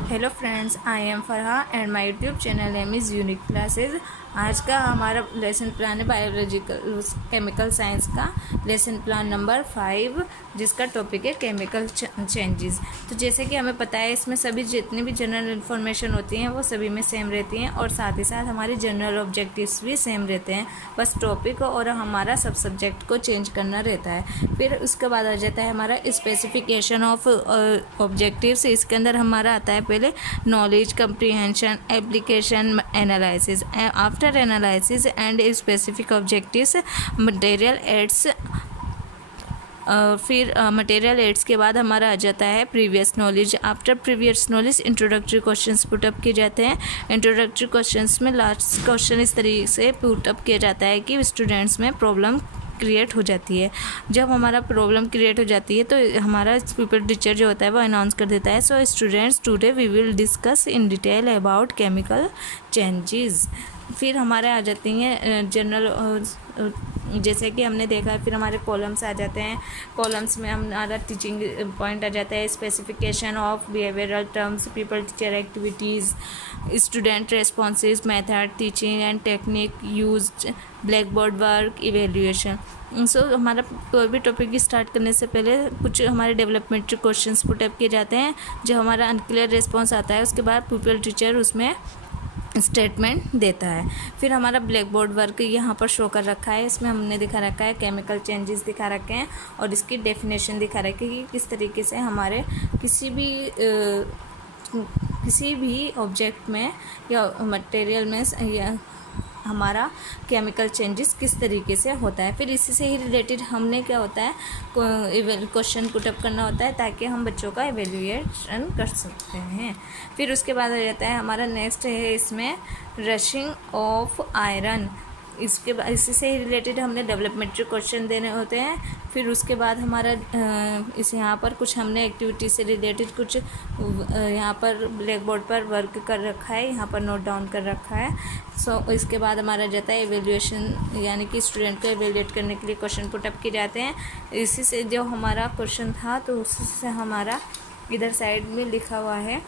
Hello friends, I am Farha and my YouTube channel name is unique classes. आज का हमारा lesson plan है biological chemical science का lesson plan number 5, जिसका topic है केमिकल चेंजेस। तो जैसे कि हमें पता है, इसमें सभी जितनी भी जनरल इन्फॉर्मेशन होती हैं वो सभी में सेम रहती हैं और साथ ही साथ हमारे जनरल ऑब्जेक्टिव्स भी सेम रहते हैं। बस टॉपिक और हमारा सब सब्जेक्ट को चेंज करना रहता है। फिर उसके बाद आ जाता है हमारा स्पेसिफिकेशन ऑफ ऑब्जेक्टिव्स। इसके अंदर हमारा आता है पहले knowledge, comprehension, application, analysis. After analysis and specific objectives material aids. फिर मटेरियल एड्स के बाद हमारा आ जाता है previous knowledge. After previous knowledge introductory questions put up किए जाते हैं। इंट्रोडक्टरी क्वेश्चंस में लास्ट क्वेश्चन इस तरीके से पुटअप किया जाता है कि स्टूडेंट्स में प्रॉब्लम क्रिएट हो जाती है। जब हमारा प्रॉब्लम क्रिएट हो जाती है तो हमारा पीपल टीचर जो होता है वो अनाउंस कर देता है, so students today we will discuss in detail about chemical changes. फिर हमारे आ जाती हैं जनरल, जैसे कि हमने देखा है। फिर हमारे कॉलम्स आ जाते हैं। कॉलम्स में हमारा टीचिंग पॉइंट आ जाता है, specification of behavioural terms, people teacher activities, student responses, method, teaching and technique used, black board work, evaluation. So हमारा कोई भी टॉपिक स्टार्ट करने से पहले कुछ हमारे डेवलपमेंटरी क्वेश्चंस पुटअप किए जाते हैं। जो हमारा अनक्लियर रिस्पॉन्स आता है उसके बाद पीपल टीचर उसमें स्टेटमेंट देता है। फिर हमारा ब्लैक बोर्ड वर्क यहाँ पर शो कर रखा है। इसमें हमने दिखा रखा है केमिकल चेंजेस दिखा रखे हैं और इसकी डेफिनेशन दिखा रखी है कि किस तरीके से हमारे किसी भी ऑब्जेक्ट में या मटेरियल में या हमारा केमिकल चेंजेस किस तरीके से होता है। फिर इसी से ही रिलेटेड हमने क्या होता है क्वेश्चन पुटअप करना होता है ताकि हम बच्चों का एवेल्यूएशन कर सकते हैं। फिर उसके बाद आ जाता है हमारा नेक्स्ट है इसमें रशिंग ऑफ आयरन। इसके बाद इसी से ही रिलेटेड हमने डेवलपमेंटरी क्वेश्चन देने होते हैं। फिर उसके बाद हमारा इस यहाँ पर कुछ हमने एक्टिविटी से रिलेटेड कुछ यहाँ पर ब्लैक बोर्ड पर वर्क कर रखा है, यहाँ पर नोट डाउन कर रखा है। सो इसके बाद हमारा जाता है एवेल्यूएशन, यानी कि स्टूडेंट को एवेल्यूएट करने के लिए क्वेश्चन पुटअप किए जाते हैं। इसी से जो हमारा क्वेश्चन था तो उसी से हमारा इधर साइड में लिखा हुआ है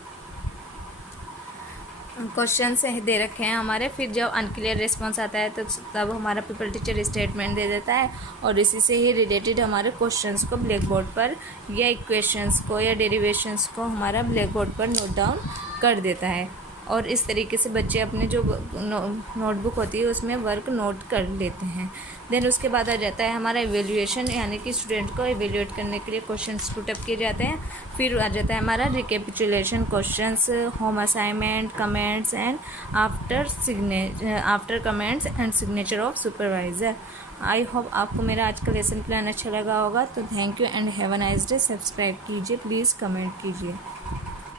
क्वेश्चन से दे रखे हैं हमारे। फिर जब अनक्लियर रिस्पॉन्स आता है तो तब हमारा पीपल टीचर स्टेटमेंट दे देता है और इसी से ही रिलेटेड हमारे क्वेश्चंस को ब्लैक बोर्ड पर या इक्वेशंस को या डेरिवेशंस को हमारा ब्लैक बोर्ड पर नोट डाउन कर देता है। और इस तरीके से बच्चे अपने जो नोटबुक होती है उसमें वर्क नोट कर लेते हैं। देन उसके बाद आ जाता है हमारा एवेल्यूएशन, यानी कि स्टूडेंट को एवेल्यूएट करने के लिए क्वेश्चंस पुटअप किए जाते हैं। फिर आ जाता है हमारा recapitulation questions, home assignment, comments and after comments and signature of supervisor. I hope आपको मेरा आज का लेसन प्लान अच्छा लगा होगा। तो thank you and have a nice day. Subscribe कीजिए, प्लीज़ कमेंट कीजिए।